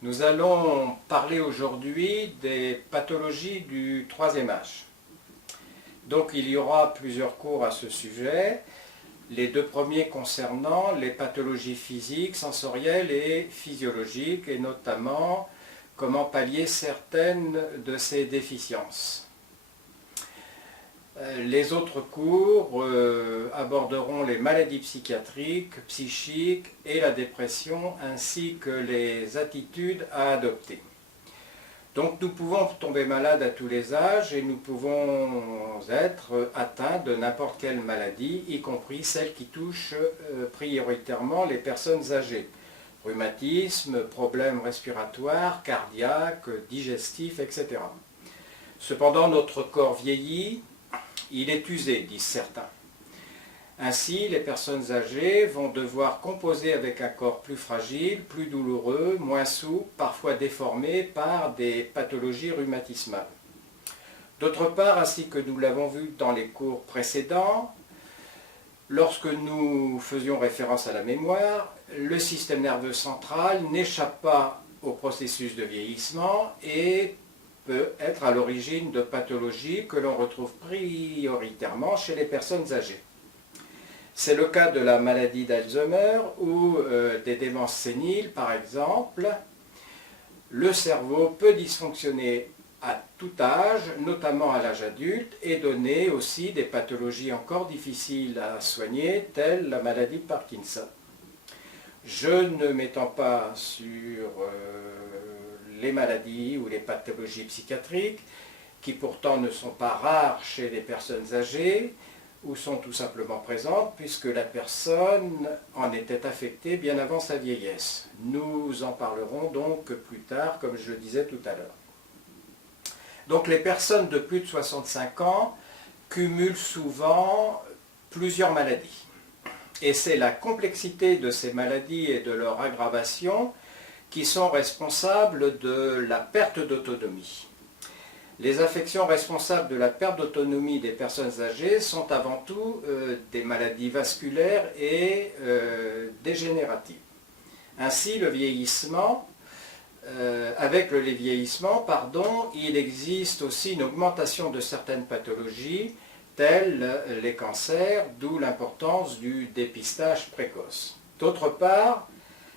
Nous allons parler aujourd'hui des pathologies du troisième âge. Donc il y aura plusieurs cours à ce sujet, les deux premiers concernant les pathologies physiques, sensorielles et physiologiques, et notamment comment pallier certaines de ces déficiences. Les autres cours aborderont les maladies psychiatriques, psychiques et la dépression, ainsi que les attitudes à adopter. Donc nous pouvons tomber malades à tous les âges et nous pouvons être atteints de n'importe quelle maladie, y compris celles qui touchent prioritairement les personnes âgées. Rhumatisme, problèmes respiratoires, cardiaques, digestifs, etc. Cependant, notre corps vieillit. Il est usé, disent certains. Ainsi, les personnes âgées vont devoir composer avec un corps plus fragile, plus douloureux, moins souple, parfois déformé par des pathologies rhumatismales. D'autre part, ainsi que nous l'avons vu dans les cours précédents, lorsque nous faisions référence à la mémoire, le système nerveux central n'échappe pas au processus de vieillissement et peut être à l'origine de pathologies que l'on retrouve prioritairement chez les personnes âgées. C'est le cas de la maladie d'Alzheimer ou des démences séniles, par exemple. Le cerveau peut dysfonctionner à tout âge, notamment à l'âge adulte, et donner aussi des pathologies encore difficiles à soigner, telles la maladie de Parkinson. Je ne m'étends pas sur les maladies ou les pathologies psychiatriques, qui pourtant ne sont pas rares chez les personnes âgées, ou sont tout simplement présentes, puisque la personne en était affectée bien avant sa vieillesse. Nous en parlerons donc plus tard, comme je le disais tout à l'heure. Donc les personnes de plus de 65 ans cumulent souvent plusieurs maladies. Et c'est la complexité de ces maladies et de leur aggravation qui sont responsables de la perte d'autonomie. Les affections responsables de la perte d'autonomie des personnes âgées sont avant tout des maladies vasculaires et dégénératives. Ainsi, avec le vieillissement, il existe aussi une augmentation de certaines pathologies, telles les cancers, d'où l'importance du dépistage précoce. D'autre part,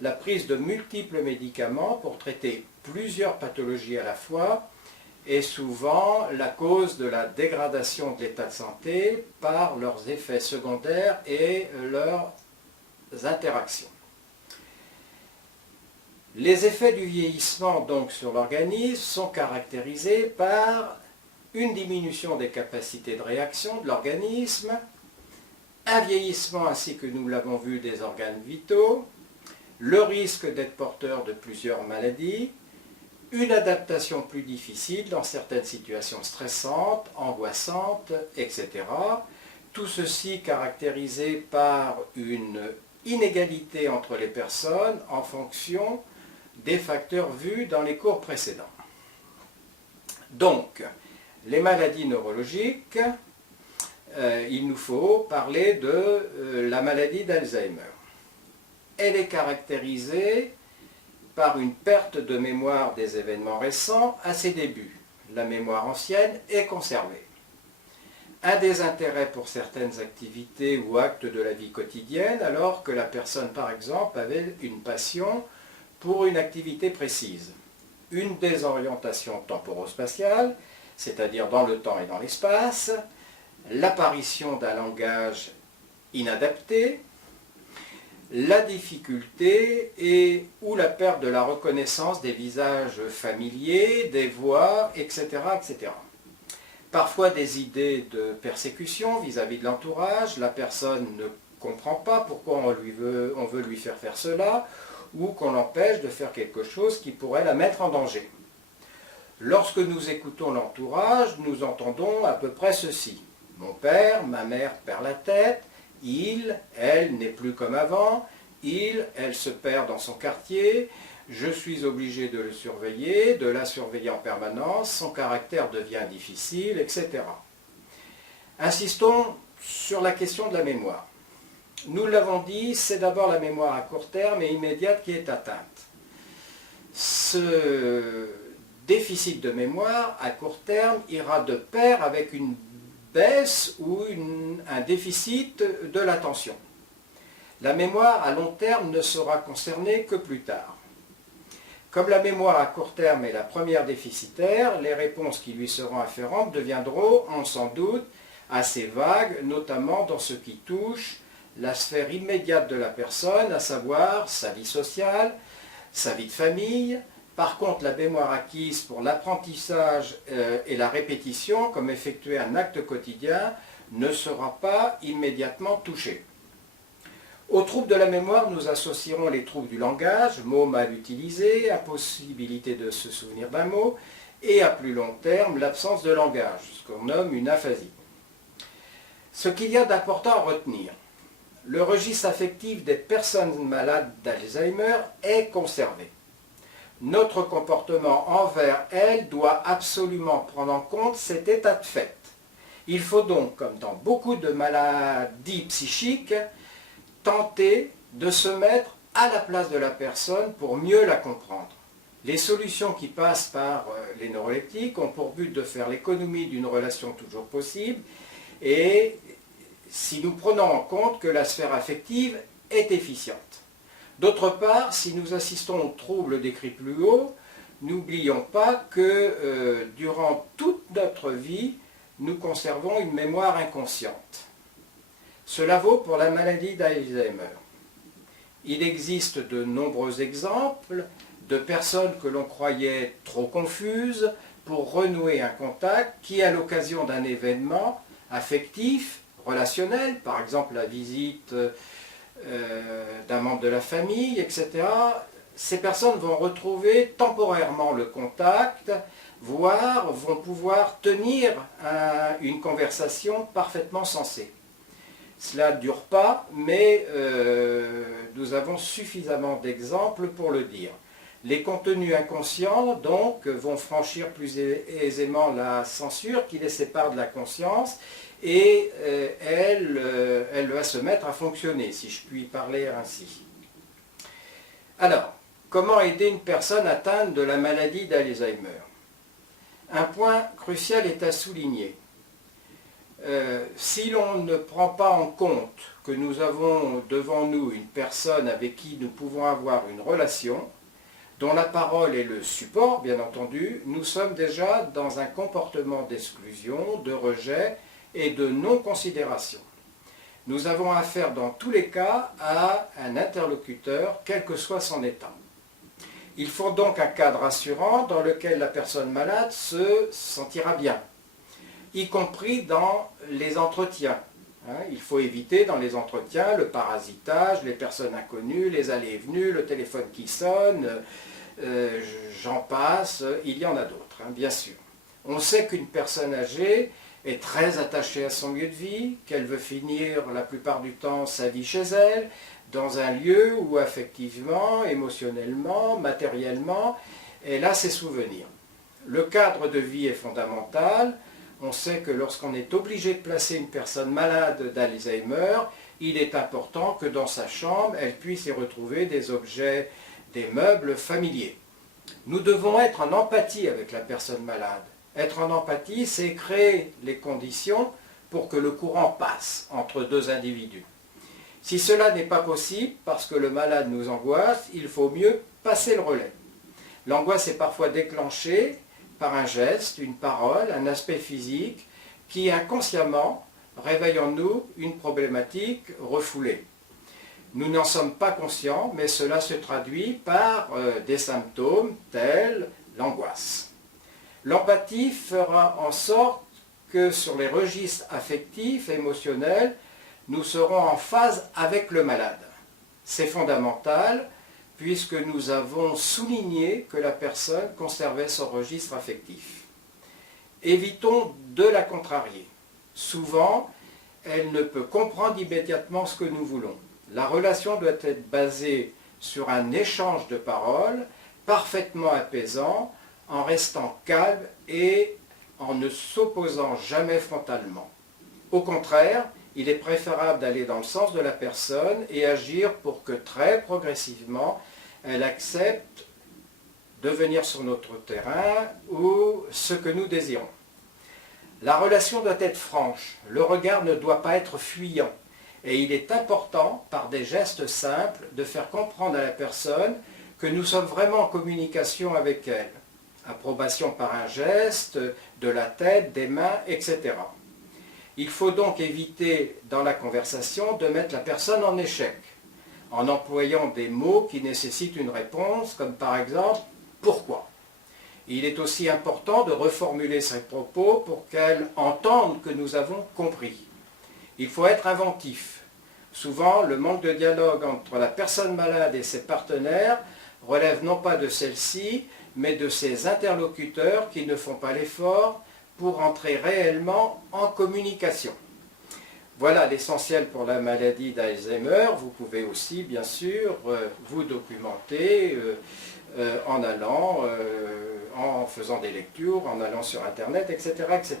la prise de multiples médicaments pour traiter plusieurs pathologies à la fois est souvent la cause de la dégradation de l'état de santé par leurs effets secondaires et leurs interactions. Les effets du vieillissement donc sur l'organisme sont caractérisés par une diminution des capacités de réaction de l'organisme, un vieillissement ainsi que nous l'avons vu des organes vitaux, le risque d'être porteur de plusieurs maladies, une adaptation plus difficile dans certaines situations stressantes, angoissantes, etc. Tout ceci caractérisé par une inégalité entre les personnes en fonction des facteurs vus dans les cours précédents. Donc, les maladies neurologiques, il nous faut parler de la maladie d'Alzheimer. Elle est caractérisée par une perte de mémoire des événements récents à ses débuts. La mémoire ancienne est conservée. Un désintérêt pour certaines activités ou actes de la vie quotidienne, alors que la personne, par exemple, avait une passion pour une activité précise. Une désorientation temporo-spatiale, c'est-à-dire dans le temps et dans l'espace, l'apparition d'un langage inadapté, la difficulté ou la perte de la reconnaissance des visages familiers, des voix, etc., etc. Parfois des idées de persécution vis-à-vis de l'entourage, la personne ne comprend pas pourquoi on veut lui faire cela, ou qu'on l'empêche de faire quelque chose qui pourrait la mettre en danger. Lorsque nous écoutons l'entourage, nous entendons à peu près ceci. Mon père, ma mère perd la tête, il, elle n'est plus comme avant, elle se perd dans son quartier, je suis obligé de le surveiller, de la surveiller en permanence, son caractère devient difficile, etc. Insistons sur la question de la mémoire. Nous l'avons dit, c'est d'abord la mémoire à court terme et immédiate qui est atteinte. ce déficit de mémoire à court terme ira de pair avec une baisse ou un déficit de l'attention. La mémoire à long terme ne sera concernée que plus tard. Comme la mémoire à court terme est la première déficitaire, les réponses qui lui seront afférentes deviendront, on s'en doute, assez vagues, notamment dans ce qui touche la sphère immédiate de la personne, à savoir sa vie sociale, sa vie de famille. Par contre, la mémoire acquise pour l'apprentissage et la répétition, comme effectuer un acte quotidien, ne sera pas immédiatement touchée. Aux troubles de la mémoire, nous associerons les troubles du langage, mots mal utilisés, impossibilité de se souvenir d'un mot, et à plus long terme, l'absence de langage, ce qu'on nomme une aphasie. Ce qu'il y a d'important à retenir, le registre affectif des personnes malades d'Alzheimer est conservé. Notre comportement envers elles doit absolument prendre en compte cet état de fait. Il faut donc, comme dans beaucoup de maladies psychiques, tenter de se mettre à la place de la personne pour mieux la comprendre. Les solutions qui passent par les neuroleptiques ont pour but de faire l'économie d'une relation toujours possible et si nous prenons en compte que la sphère affective est efficiente. D'autre part, si nous assistons aux troubles décrits plus haut, n'oublions pas que durant toute notre vie, nous conservons une mémoire inconsciente. Cela vaut pour la maladie d'Alzheimer. Il existe de nombreux exemples de personnes que l'on croyait trop confuses pour renouer un contact qui, à l'occasion d'un événement affectif, relationnel, par exemple la visite d'un membre de la famille, etc., ces personnes vont retrouver temporairement le contact, voire vont pouvoir tenir une conversation parfaitement sensée. Cela ne dure pas, mais nous avons suffisamment d'exemples pour le dire. Les contenus inconscients, donc, vont franchir plus aisément la censure qui les sépare de la conscience et elle va se mettre à fonctionner, si je puis parler ainsi. Alors, comment aider une personne atteinte de la maladie d'Alzheimer? Un point crucial est à souligner. Si l'on ne prend pas en compte que nous avons devant nous une personne avec qui nous pouvons avoir une relation, dont la parole est le support, bien entendu, nous sommes déjà dans un comportement d'exclusion, de rejet et de non-considération. Nous avons affaire dans tous les cas à un interlocuteur, quel que soit son état. Il faut donc un cadre rassurant dans lequel la personne malade se sentira bien, y compris dans les entretiens. Il faut éviter dans les entretiens le parasitage, les personnes inconnues, les allées et venues, le téléphone qui sonne, j'en passe, il y en a d'autres, bien sûr. On sait qu'une personne âgée est très attachée à son lieu de vie, qu'elle veut finir la plupart du temps sa vie chez elle, dans un lieu où affectivement, émotionnellement, matériellement, elle a ses souvenirs. Le cadre de vie est fondamental. On sait que lorsqu'on est obligé de placer une personne malade d'Alzheimer, il est important que dans sa chambre, elle puisse y retrouver des objets, des meubles familiers. Nous devons être en empathie avec la personne malade. Être en empathie, c'est créer les conditions pour que le courant passe entre deux individus. Si cela n'est pas possible, parce que le malade nous angoisse, il faut mieux passer le relais. L'angoisse est parfois déclenchée par un geste, une parole, un aspect physique qui inconsciemment réveille en nous une problématique refoulée. Nous n'en sommes pas conscients, mais cela se traduit par des symptômes tels l'angoisse. L'empathie fera en sorte que sur les registres affectifs et émotionnels, nous serons en phase avec le malade. C'est fondamental puisque nous avons souligné que la personne conservait son registre affectif. Évitons de la contrarier. Souvent, elle ne peut comprendre immédiatement ce que nous voulons. La relation doit être basée sur un échange de paroles parfaitement apaisant, en restant calme et en ne s'opposant jamais frontalement. Au contraire, il est préférable d'aller dans le sens de la personne et agir pour que très progressivement, elle accepte de venir sur notre terrain ou ce que nous désirons. La relation doit être franche, le regard ne doit pas être fuyant et il est important, par des gestes simples, de faire comprendre à la personne que nous sommes vraiment en communication avec elle. Approbation par un geste, de la tête, des mains, etc. Il faut donc éviter dans la conversation de mettre la personne en échec, en employant des mots qui nécessitent une réponse, comme par exemple « pourquoi ». Il est aussi important de reformuler ses propos pour qu'elle entende que nous avons compris. Il faut être inventif. Souvent, le manque de dialogue entre la personne malade et ses partenaires relève non pas de celle-ci, mais de ses interlocuteurs qui ne font pas l'effort pour entrer réellement en communication. Voilà l'essentiel pour la maladie d'Alzheimer. Vous pouvez aussi, bien sûr, vous documenter en faisant des lectures, en allant sur Internet, etc., etc.